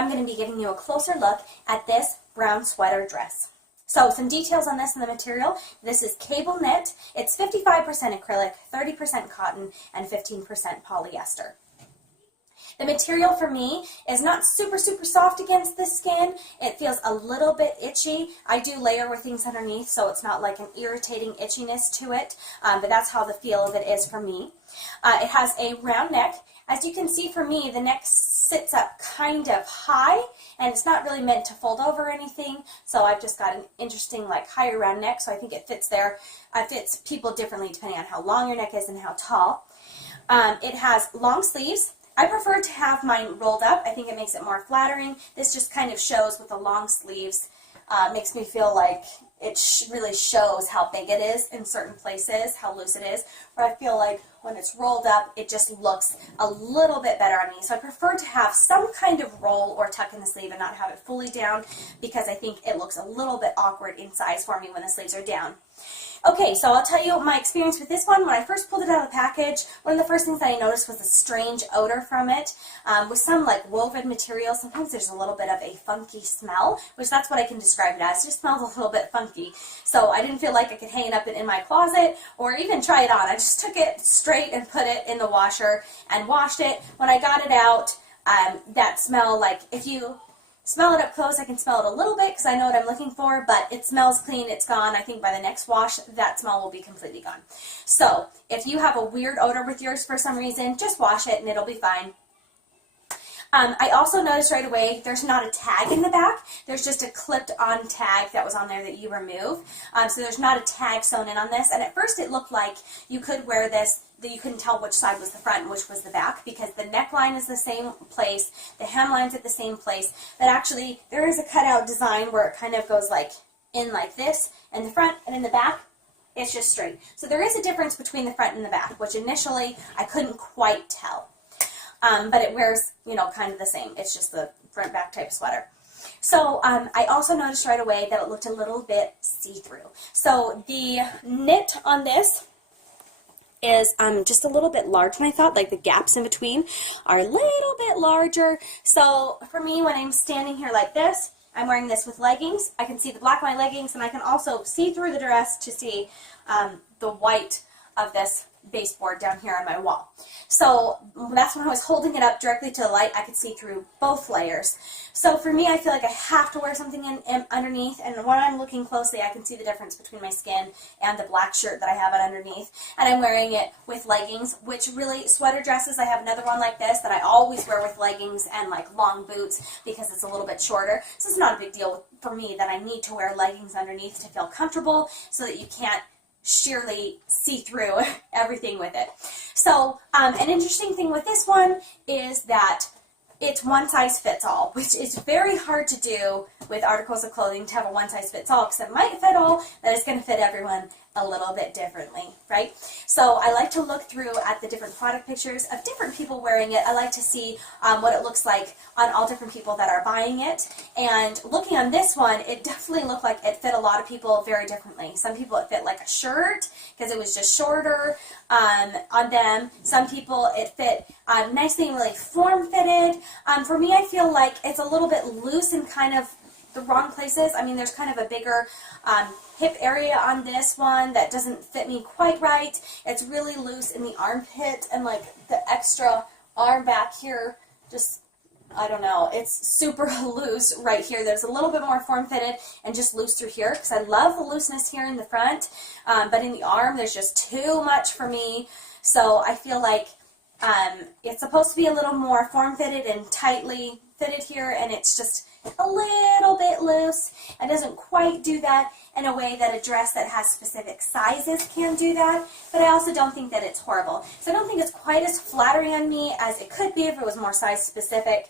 I'm going to be giving you a closer look at this brown sweater dress. So some details on this and the material. This is cable knit. It's 55% acrylic, 30% cotton, and 15% polyester. The material for me is not super soft against the skin. It feels a little bit itchy. I do layer with things underneath, so it's not like an irritating itchiness to it, but that's how the feel of it is for me. It has a round neck. As you can see for me, the neck sits up kind of high, and it's not really meant to fold over or anything, so I've just got an interesting like higher round neck, so I think it fits there. It fits people differently depending on how long your neck is and how tall. It has long sleeves. I prefer to have mine rolled up. I think it makes it more flattering. This just kind of shows with the long sleeves. Makes me feel like it really shows how big it is in certain places, how loose it is. Where I feel like when it's rolled up, it just looks a little bit better on me. So I prefer to have some kind of roll or tuck in the sleeve and not have it fully down, because I think it looks a little bit awkward in size for me when the sleeves are down. Okay, so I'll tell you my experience with this one. When I first pulled it out of the package, one of the first things that I noticed was a strange odor from it. With some like woven material, sometimes there's a little bit of a funky smell, which that's what I can describe it as. It just smells a little bit funky. So I didn't feel like I could hang it up in my closet or even try it on. I just took it straight and put it in the washer and washed it. When I got it out, that smell, like if you smell it up close, I can smell it a little bit because I know what I'm looking for, but it smells clean, it's gone. I think by the next wash, that smell will be completely gone. So if you have a weird odor with yours for some reason, just wash it and it'll be fine. I also noticed right away there's not a tag in the back. There's just a clipped-on tag that was on there that you remove. So there's not a tag sewn in on this. And at first it looked like you could wear this, that you couldn't tell which side was the front and which was the back, because the neckline is the same place, the hemline's at the same place, but actually there is a cutout design where it kind of goes like in like this in the front, and in the back it's just straight. So there is a difference between the front and the back, which initially I couldn't quite tell. But it wears, you know, kind of the same. It's just the front back type sweater. So I also noticed right away that it looked a little bit see-through. So the knit on this is just a little bit large than I thought. Like the gaps in between are a little bit larger. So for me, when I'm standing here like this, I'm wearing this with leggings. I can see the black of my leggings, and I can also see through the dress to see the white of this baseboard down here on my wall. So that's when I was holding it up directly to the light, I could see through both layers. So for me, I feel like I have to wear something underneath, and when I'm looking closely, I can see the difference between my skin and the black shirt that I have on underneath. And I'm wearing it with leggings, which really, sweater dresses, I have another one like this that I always wear with leggings and like long boots because it's a little bit shorter. So it's not a big deal for me that I need to wear leggings underneath to feel comfortable so that you can't sheerly see through everything with it. So an interesting thing with this one is that it's one size fits all, which is very hard to do with articles of clothing, to have a one size fits all, because it might fit all, but it's going to fit everyone a little bit differently, right? So I like to look through at the different product pictures of different people wearing it. I like to see what it looks like on all different people that are buying it. And looking on this one, it definitely looked like it fit a lot of people very differently. Some people it fit like a shirt because it was just shorter on them. Some people it fit nicely and really form-fitted. For me, I feel like it's a little bit loose in kind of the wrong places. I mean, there's kind of a bigger hip area on this one that doesn't fit me quite right. It's really loose in the armpit, and like the extra arm back here, just, I don't know, it's super loose right here. There's a little bit more form-fitted and just loose through here, because I love the looseness here in the front, but in the arm there's just too much for me. So I feel like it's supposed to be a little more form-fitted and tightly fitted here, and it's just a little bit loose. It doesn't quite do that in a way that a dress that has specific sizes can do that, but I also don't think that it's horrible. So I don't think it's quite as flattering on me as it could be if it was more size specific.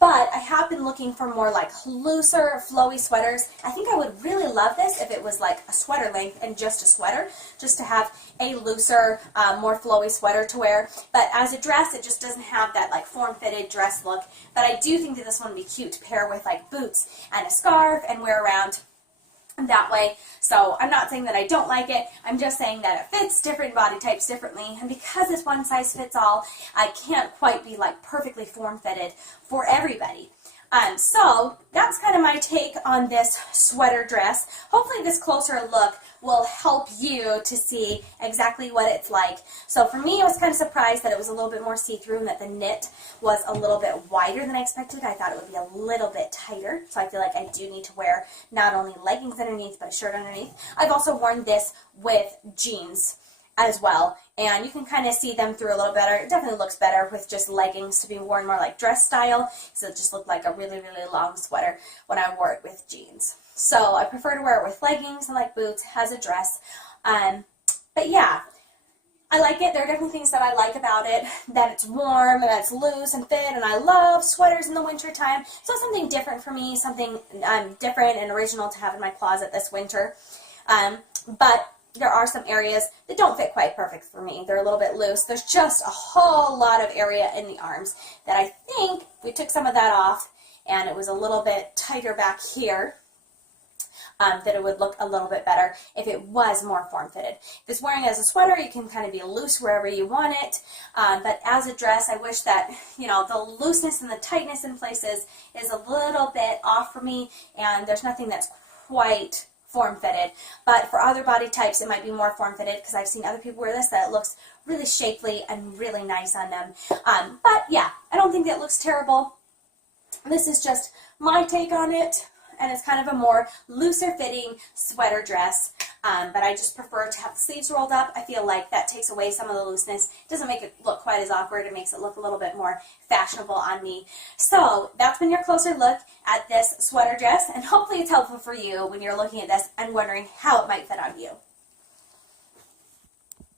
But I have been looking for more like looser, flowy sweaters. I think I would really love this if it was like a sweater length and just a sweater, just to have a looser, more flowy sweater to wear. But as a dress, it just doesn't have that like form-fitted dress look. But I do think that this one would be cute to pair with like boots and a scarf and wear around that way. So I'm not saying that I don't like it, I'm just saying that it fits different body types differently, and because it's one size fits all, I can't quite be like perfectly form fitted for everybody. So that's kind of my take on this sweater dress. Hopefully this closer look will help you to see exactly what it's like. So for me, I was kind of surprised that it was a little bit more see-through and that the knit was a little bit wider than I expected. I thought it would be a little bit tighter, so I feel like I do need to wear not only leggings underneath, but a shirt underneath. I've also worn this with jeans as well, and you can kind of see them through a little better. It definitely looks better with just leggings to be worn more like dress style, so it just looked like a really, really long sweater when I wore it with jeans. So I prefer to wear it with leggings and like boots as a dress. But yeah, I like it. There are definitely things that I like about it, that it's warm and that it's loose and fit, and I love sweaters in the winter time. So it's something different for me, something different and original to have in my closet this winter. But there are some areas that don't fit quite perfect for me. They're a little bit loose. There's just a whole lot of area in the arms that I think if we took some of that off and it was a little bit tighter back here, that it would look a little bit better if it was more form-fitted. If it's wearing it as a sweater, you can kind of be loose wherever you want it, but as a dress, I wish that, you know, the looseness and the tightness in places is a little bit off for me, and there's nothing that's quite form-fitted. But for other body types, it might be more form-fitted, because I've seen other people wear this that it looks really shapely and really nice on them. But yeah, I don't think that looks terrible. This is just my take on it, and it's kind of a more looser fitting sweater dress, but I just prefer to have the sleeves rolled up. I feel like that takes away some of the looseness. It doesn't make it look quite as awkward. It makes it look a little bit more fashionable on me. So that's been your closer look at this sweater dress, and hopefully it's helpful for you when you're looking at this and wondering how it might fit on you.